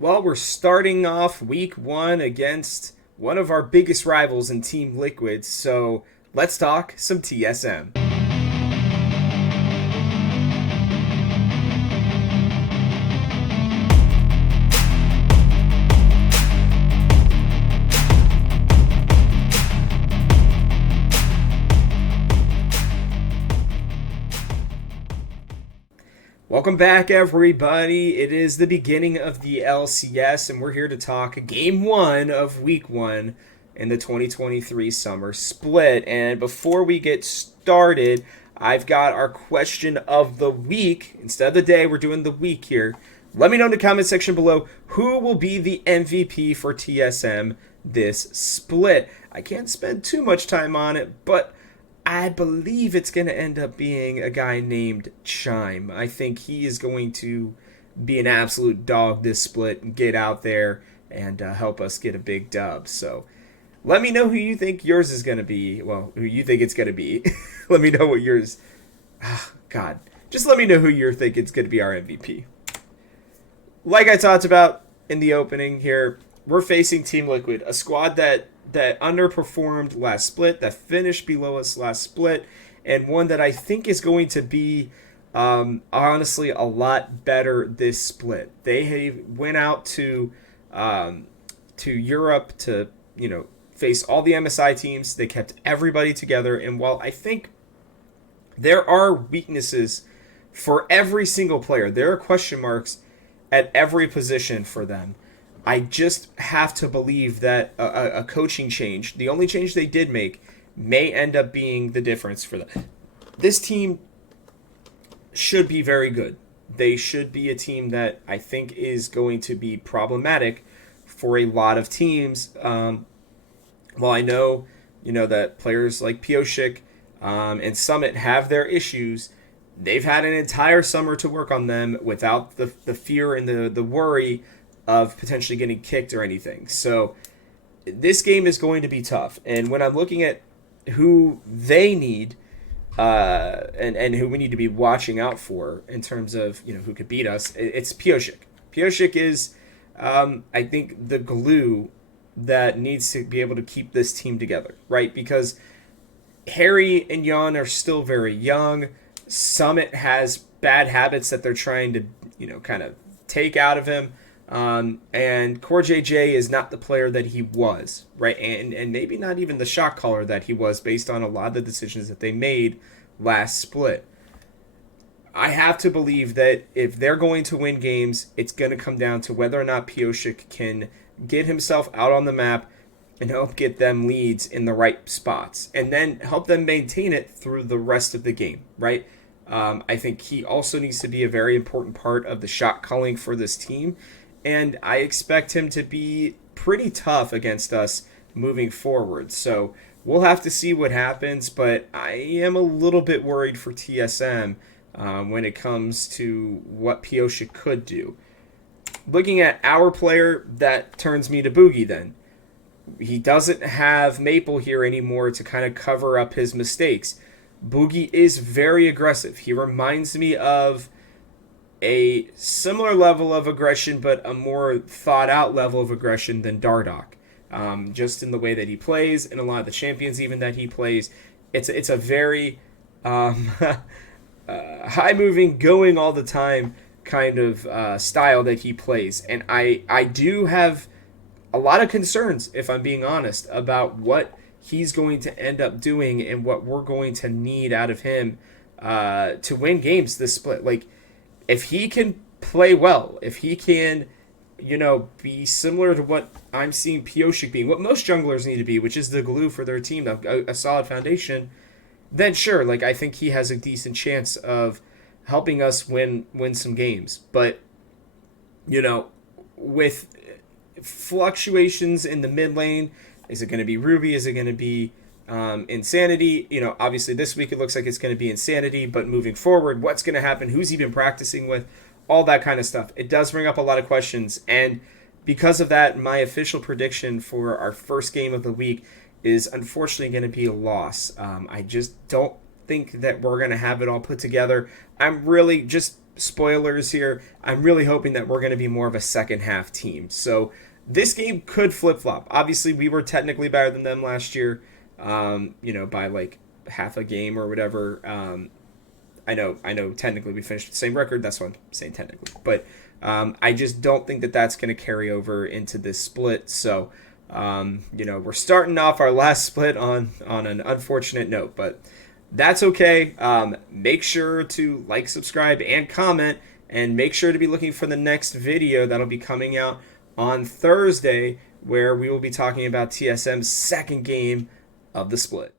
Well, we're starting off week one against one of our biggest rivals in Team Liquid, so let's talk some TSM. Welcome back, everybody. It is the beginning of the LCS, and we're here to talk game one of week one in the 2023 summer split. And before we get started, I've got our question of the week. Instead of the day, we're doing the week here. Let me know in the comment section below who will be the MVP for TSM this split. I can't spend too much time on it, but I believe it's going to end up being a guy named Chime. I think he is going to be an absolute dog this split and get out there and help us get a big dub. So let me know who you think yours is going to be. Well, who you think it's going to be. Let me know what yours... God. Just let me know who you think it's going to be our MVP. Like I talked about in the opening here, we're facing Team Liquid, a squad that underperformed last split, that finished below us last split, and one that I think is going to be honestly a lot better this split. They went out to Europe to face all the MSI teams. They kept everybody together, and while I think there are weaknesses for every single player, there are question marks at every position for them. I just have to believe that a coaching change, the only change they did make, may end up being the difference for them. This team should be very good. They should be a team that I think is going to be problematic for a lot of teams. While I know, that players like Pioshik and Summit have their issues, they've had an entire summer to work on them without the fear and the worry of potentially getting kicked or anything. So this game is going to be tough. And when I'm looking at who they need and who we need to be watching out for in terms of who could beat us, it's Pioshik. Pioshik is, I think, the glue that needs to be able to keep this team together, right? Because Harry and Jan are still very young. Summit has bad habits that they're trying to, kind of take out of him. And Core JJ is not the player that he was, right? And maybe not even the shot caller that he was based on a lot of the decisions that they made last split. I have to believe that if they're going to win games, it's going to come down to whether or not Pioshik can get himself out on the map and help get them leads in the right spots, and then help them maintain it through the rest of the game, right? I think he also needs to be a very important part of the shot calling for this team. And I expect him to be pretty tough against us moving forward. So we'll have to see what happens, but I am a little bit worried for TSM when it comes to what Pioshik could do. Looking at our player, that turns me to Boogie then. He doesn't have Maple here anymore to kind of cover up his mistakes. Boogie is very aggressive. He reminds me of a similar level of aggression, but a more thought-out level of aggression than Dardoch. Just in the way that he plays, and a lot of the champions even that he plays, it's a very high-moving, going all the time kind of style that he plays. And I do have a lot of concerns, if I'm being honest, about what he's going to end up doing and what we're going to need out of him to win games this split. Like, if he can play well, if he can, be similar to what I'm seeing Pioshik being, what most junglers need to be, which is the glue for their team, a solid foundation, then sure, like, I think he has a decent chance of helping us win some games. But, with fluctuations in the mid lane, is it going to be Ruby? Is it going to be Insanity? Obviously this week it looks like it's going to be Insanity, but moving forward, what's going to happen? Who's he been practicing with? All that kind of stuff. It does bring up a lot of questions, and because of that, my official prediction for our first game of the week is unfortunately going to be a loss. I just don't think that we're going to have it all put together. I'm really just spoilers here. I'm really hoping that we're going to be more of a second half team. So this game could flip flop. Obviously, we were technically better than them last year, by like half a game or whatever. I know. Technically, we finished the same record. That's what I'm saying technically, but I just don't think that that's going to carry over into this split. So, we're starting off our last split on an unfortunate note, but that's okay. Make sure to like, subscribe, and comment, and make sure to be looking for the next video that'll be coming out on Thursday, where we will be talking about TSM's second game of the split.